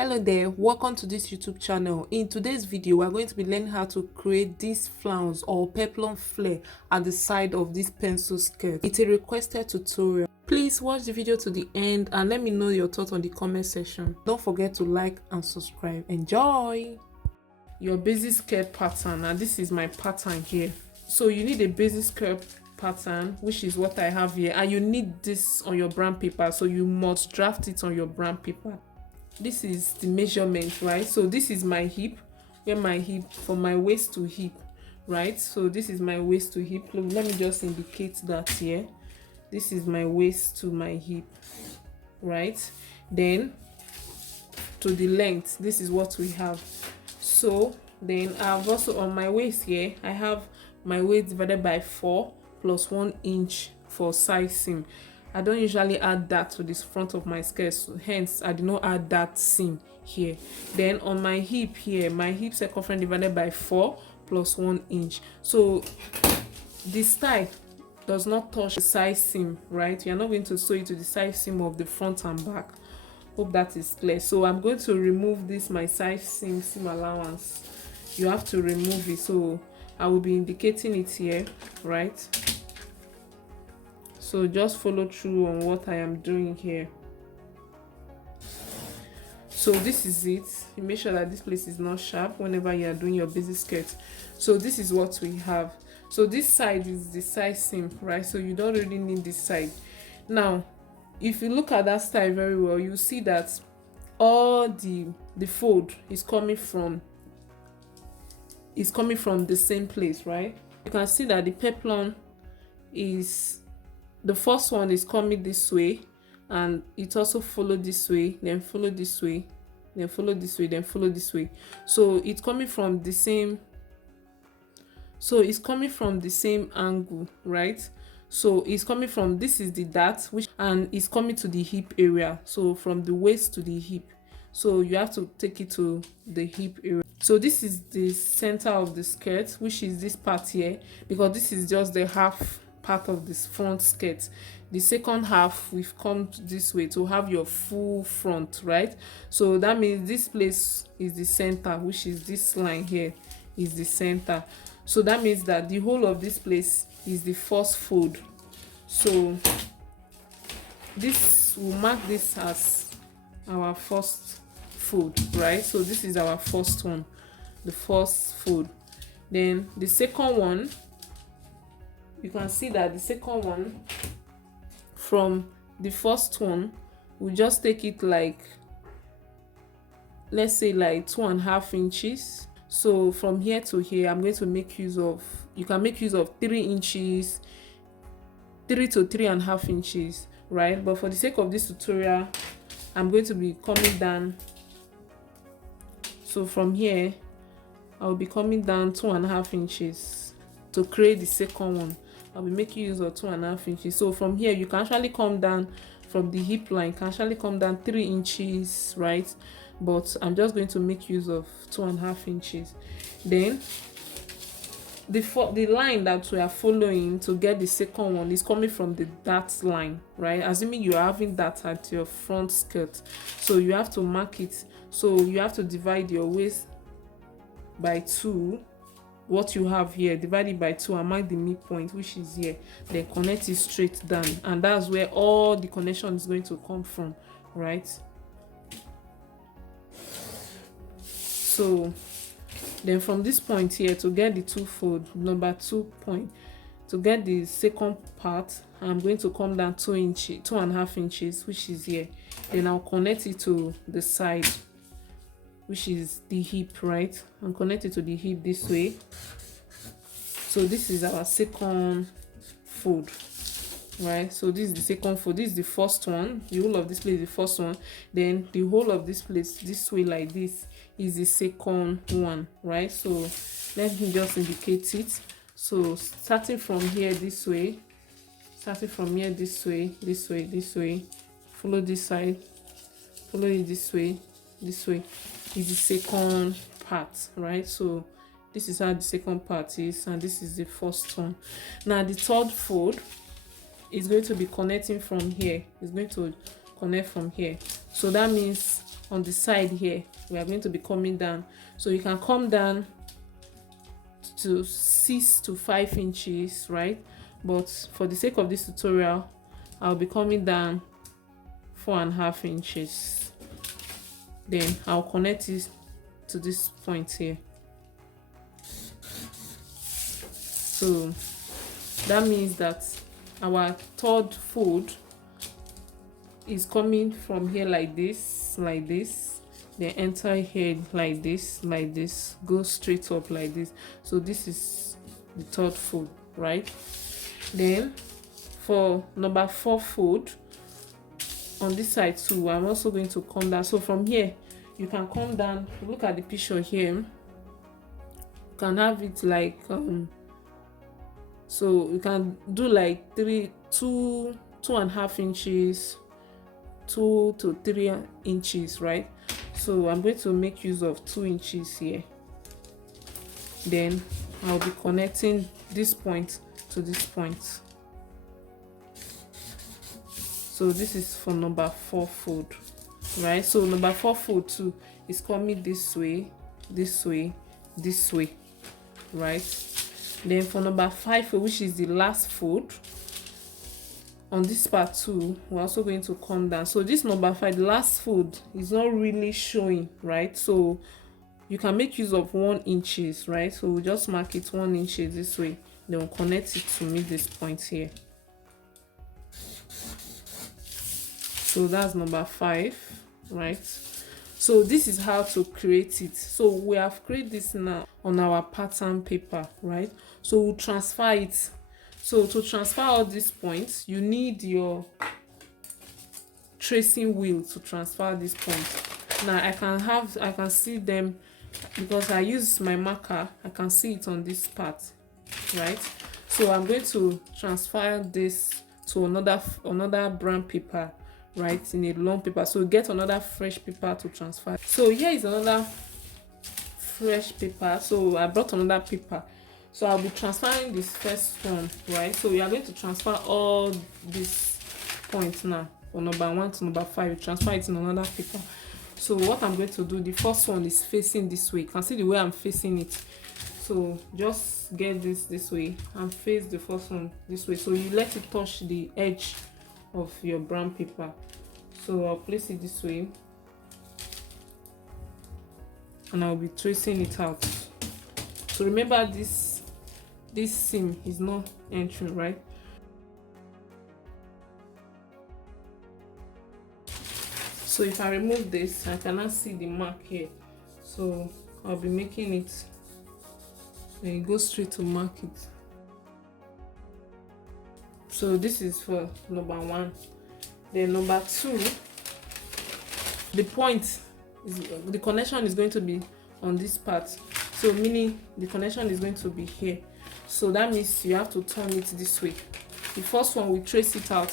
Hello there, welcome to this YouTube channel. In today's video we are going to be learning how to create this flounce or peplum flare at the side of this pencil skirt. It's a requested tutorial. Please watch the video to the end and let me know your thoughts on the comment section. Don't forget to like and subscribe. Enjoy your basic skirt pattern. And this is my pattern here. So you need a basic skirt pattern, which is what I have here, and you need this on your brown paper, so you must draft it on your brown paper. This is the measurement, right? So this is my hip, where my hip from my waist to hip, right? So this is my waist to hip. Let me just indicate that here. This is my waist to my hip, right? Then to the length, this is what we have. So then I've also on my waist here, I have my waist divided by 4 plus 1 inch for side seam. I don't usually add that to this front of my skirt, so hence I did not add that seam here. Then on my hip here, my hip circumference divided by 4 plus 1 inch. So this tie does not touch the side seam, right? You are not going to sew it to the side seam of the front and back. Hope that is clear. So I'm going to remove this, my side seam allowance. You have to remove it, so I will be indicating it here, right? So just follow through on what I am doing here. So this is it. You make sure that this place is not sharp whenever you are doing your basic skirt. So this is what we have. So this side is the side seam, right? So you don't really need this side. Now if you look at that style very well, you see that all the fold is coming from the same place, right? You can see that the peplum is, the first one is coming this way, and it also follow this way, then follow this way, then follow this way, then follow this way. So it's coming from the same, angle, right? So it's coming from, this is the dart, which, and it's coming to the hip area, so from the waist to the hip. So you have to take it to the hip area. So this is the center of the skirt, which is this part here, because this is just the half part of this front skirt. The second half, we've come this way to have your full front, right? So that means this place is the center, which is this line here is the center. So that means that the whole of this place is the first fold. So this will mark this as our first fold, right? So this is our first one, the first fold. Then the second one, you can see that the second one from the first one, we just take it like, let's say like 2.5 inches. So from here to here, I'm going to make use of, you can make use of 3 inches, 3 to 3.5 inches, right? But for the sake of this tutorial, I'm going to be coming down. So from here, I'll be coming down 2.5 inches to create the second one. I'll be making use of 2.5 inches. So from here, you can actually come down from the hip line, can actually come down 3 inches, right? But I'm just going to make use of 2.5 inches. Then the line that we are following to get the second one is coming from the dart line, right? Assuming you are having that at your front skirt, so you have to mark it. So you have to divide your waist by 2, what you have here, divide it by 2 and mark the midpoint, which is here, then connect it straight down, and that's where all the connection is going to come from, right? So then from this point here, to get the 2 fold, number 2 point, to get the second part, I'm going to come down 2.5 inches, which is here. Then I'll connect it to the side, which is the hip, right? And connect it to the hip this way. So this is our second fold, right? So this is the second fold. This is the first one. The whole of this place is the first one. Then the whole of this place this way like this is the second one, right? So let me just indicate it. So starting from here this way, this way, follow this side, follow it this way is the second part, right? So this is how the second part is, and this is the first one. Now the third fold is going to be connecting from here. It's going to connect from here. So that means on the side here we are going to be coming down. So you can come down to 6 to 5 inches, right? But for the sake of this tutorial, I'll be coming down 4.5 inches. Then I'll connect it to this point here. So that means that our third fold is coming from here like this, then enter here like this, go straight up like this. So this is the third fold, right? Then for number 4 fold on this side too, I'm also going to come down. So from here you can come down. Look at the picture here. You can have it like so you can do like 2.5 inches, 2 to 3 inches, right? So I'm going to make use of 2 inches here. Then I'll be connecting this point to this point. So this is for number 4 fold, right? So number 4 fold too is coming this way, this way, this way, right? Then for number 5 fold, which is the last fold, on this part too, we're also going to come down. So this number 5, the last fold, is not really showing, right? So you can make use of 1 inches, right? So we'll just mark it 1 inch this way, then we'll connect it to meet this point here. So that's number 5, right? So this is how to create it. So we have created this now on our pattern paper, right? So we'll transfer it. So to transfer all these points, you need your tracing wheel to transfer these points. Now I can see them because I use my marker. I can see it on this part, right? So I'm going to transfer this to another brown paper, right, in a long paper. So get another fresh paper to transfer. So here is another fresh paper. So I brought another paper. So I'll be transferring this first one, right? So we are going to transfer all these points now from number 1 to number 5. You transfer it in another paper. So what I'm going to do, the first one is facing this way. You can see the way I'm facing it. So just get this way and face the first one this way. So you let it touch the edge of your brown paper. So I'll place it this way and I'll be tracing it out. So remember this seam is not entering, right? So if I remove this, I cannot see the mark here. So I'll be making it, and you go straight to mark it. So this is for number 1. Then number 2, the point is, the connection is going to be on this part. So meaning the connection is going to be here. So that means you have to turn it this way. The first one, we trace it out,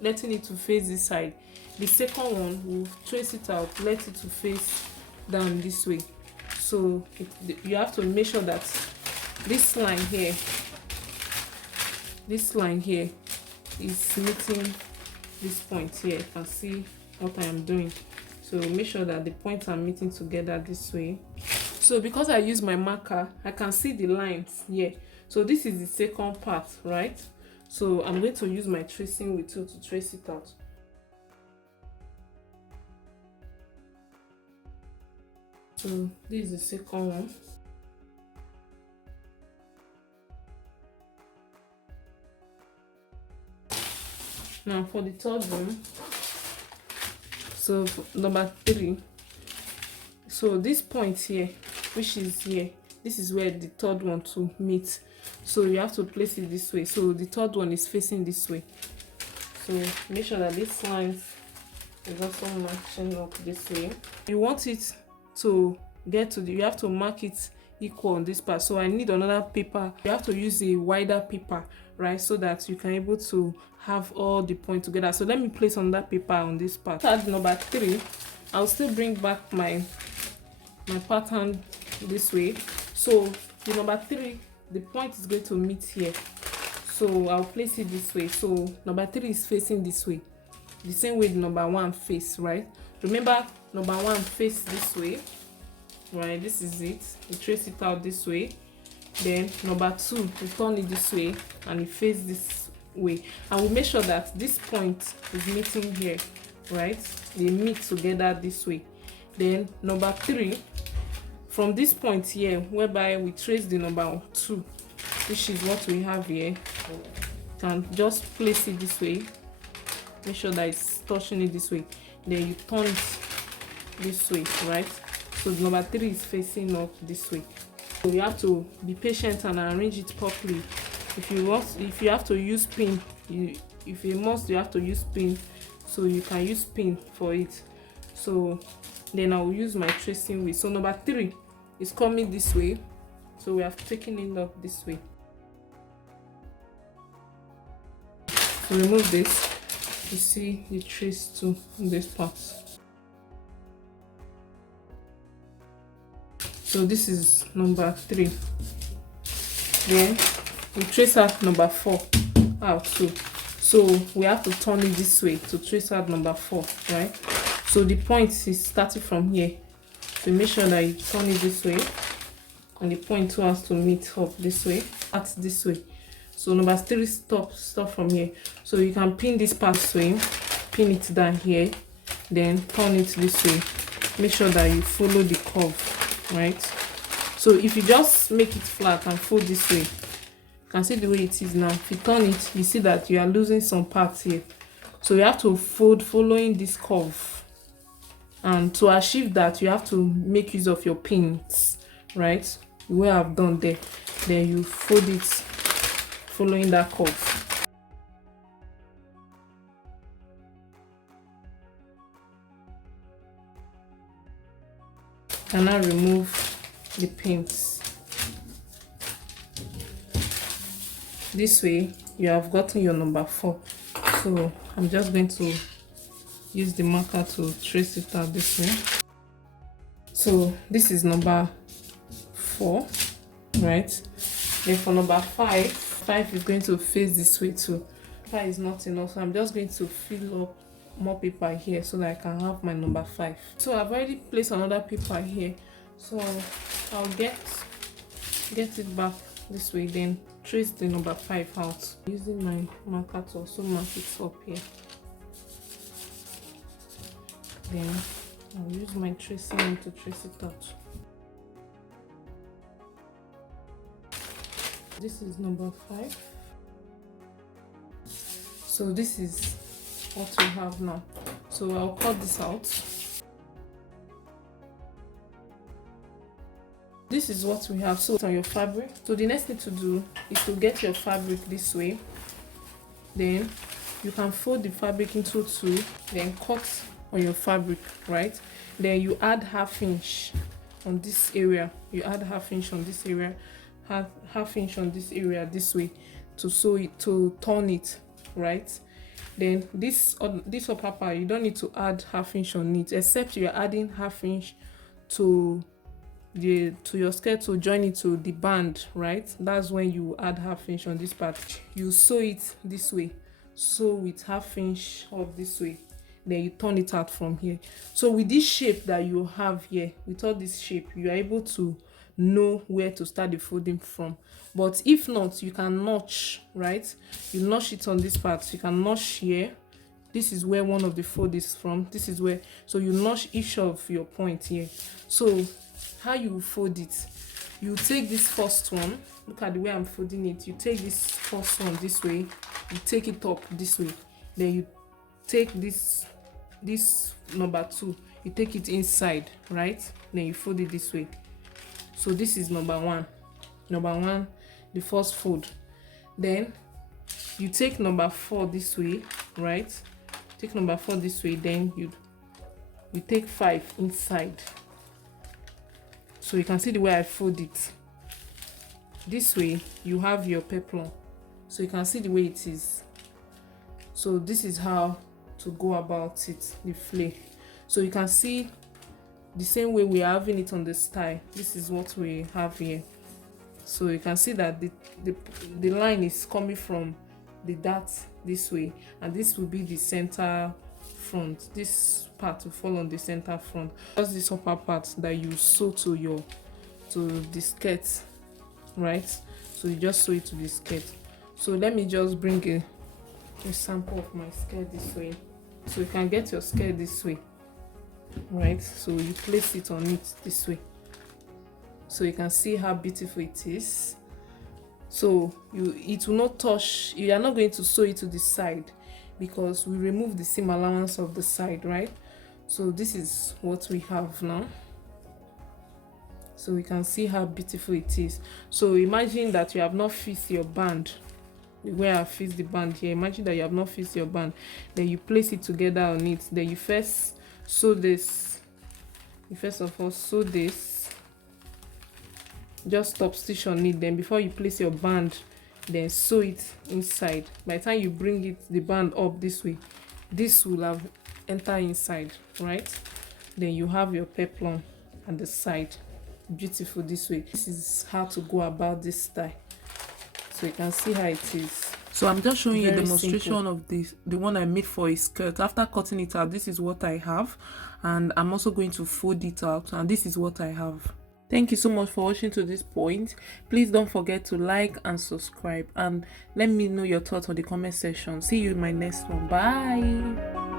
letting it to face this side. The second one, we'll trace it out, let it to face down this way. So you have to make sure that this line here is meeting this point here. You can see what I am doing. So make sure that the points are meeting together this way. So because I use my marker, I can see the lines here. So this is the second part, right? So I'm going to use my tracing wheel to trace it out. So this is the second one. Now for the third one, so number 3, so this point here, which is here, this is where the third one to meet. So you have to place it this way. So the third one is facing this way. So make sure that this line is also matching up this way. You want it to get to you have to mark it equal on this part. So I need another paper. You have to use a wider paper, right, so that you can able to have all the points together. So let me place on that paper on this part. At number 3, I'll still bring back my pattern this way. So the number 3, the point is going to meet here. So I'll place it this way. So number 3 is facing this way. the same way the number one face, right? Remember, number one face this way, right? This is it. You trace it out this way. Then number two, we turn it this way and we face this way, and we make sure that this point is meeting here, right? They meet together this way. Then number three, from this point here, whereby we trace the number two, which is what we have here, can just place it this way. Make sure that it's touching it this way. Then you turn it this way, right? So the number three is facing up this way. So you have to be patient and arrange it properly. If you have to use pin, if you must, you have to use pin. So you can use pin for it. So then I will use my tracing wheel. So number three is coming this way. So we have taken it up this way. So remove this. You see the trace too in this part. So this is number three. Then we trace out number four out too. So we have to turn it this way to trace out number four, right? So the point is starting from here. So make sure that you turn it this way, and the point too has to meet up this way, at this way. So number three, stop from here. So you can pin this part this way, pin it down here, then turn it this way. Make sure that you follow the curve, right? So if you just make it flat and fold this way, you can see the way it is now. If you turn it, you see that you are losing some parts here. So you have to fold following this curve, and to achieve that, you have to make use of your pins, right? The way I've done there. Then you fold it following that curve. And now remove the pins. This way you have gotten your number four. So I'm just going to use the marker to trace it out this way. So this is number four, right? Then for number five is going to face this way too. Five is not enough, so I'm just going to fill up more paper here so that I can have my number five. So I've already placed another paper here, so I'll get it back this way, then trace the number five out using my marker to also mark it up here. Then I'll use my tracing to trace it out. This is number five. So this is what we have now. So I'll cut this out. This is what we have. So on your fabric. So the next thing to do is to get your fabric this way. Then you can fold the fabric into two. Then cut on your fabric, right? Then you add half inch on this area. You add half inch on this area. Half inch on this area this way to sew it, to turn it, right? Then this upper part, you don't need to add half inch on it, except you're adding half inch to your skirt to join it to the band, right? That's when you add half inch on this part. You sew it this way, sew with half inch of this way, then you turn it out from here. So with this shape that you have here, with all this shape, you are able to know where to start the folding from. But if not, you can notch, right? You notch it on this part. You can notch here. This is where one of the fold is from. This is where, so you notch each of your point here. So how you fold it, you take this first one, look at the way I'm folding it. You take this first one this way, you take it up this way, then you take this number two, you take it inside, right? Then you fold it this way. So this is number one, the first fold. Then you take number four this way, right? Take number four this way, then you take five inside. So you can see the way I fold it. This way you have your peplum. So you can see the way it is. So this is how to go about it, the flay. So you can see the same way we are having it on the style. This is what we have here. So you can see that the line is coming from the dart this way, and this will be the center front. This part will fall on the center front. Just this upper part that you sew to the skirt, right? So you just sew it to the skirt. So let me just bring a sample of my skirt this way. So you can get your skirt this way, right? So you place it on it this way, so you can see how beautiful it is. So it will not touch, you are not going to sew it to the side because we remove the seam allowance of the side, right? So this is what we have now. So we can see how beautiful it is. So imagine that you have not fixed your band where I fixed the band here. Imagine that you have not fixed your band, then you place it together on it. Then you first sew this. You first of all sew this, just stop stitch on it. Then before you place your band, then sew it inside. By the time you bring the band up this way, this will have entered inside, right? Then you have your peplum at the side, beautiful this way. This is how to go about this style, so you can see how it is. So I'm just showing you a demonstration of this, the one I made for a skirt. After cutting it out, this is what I have, and I'm also going to fold it out, and this is what I have. Thank you so much for watching to this point. Please don't forget to like and subscribe, and let me know your thoughts on the comment section. See you in my next one. Bye.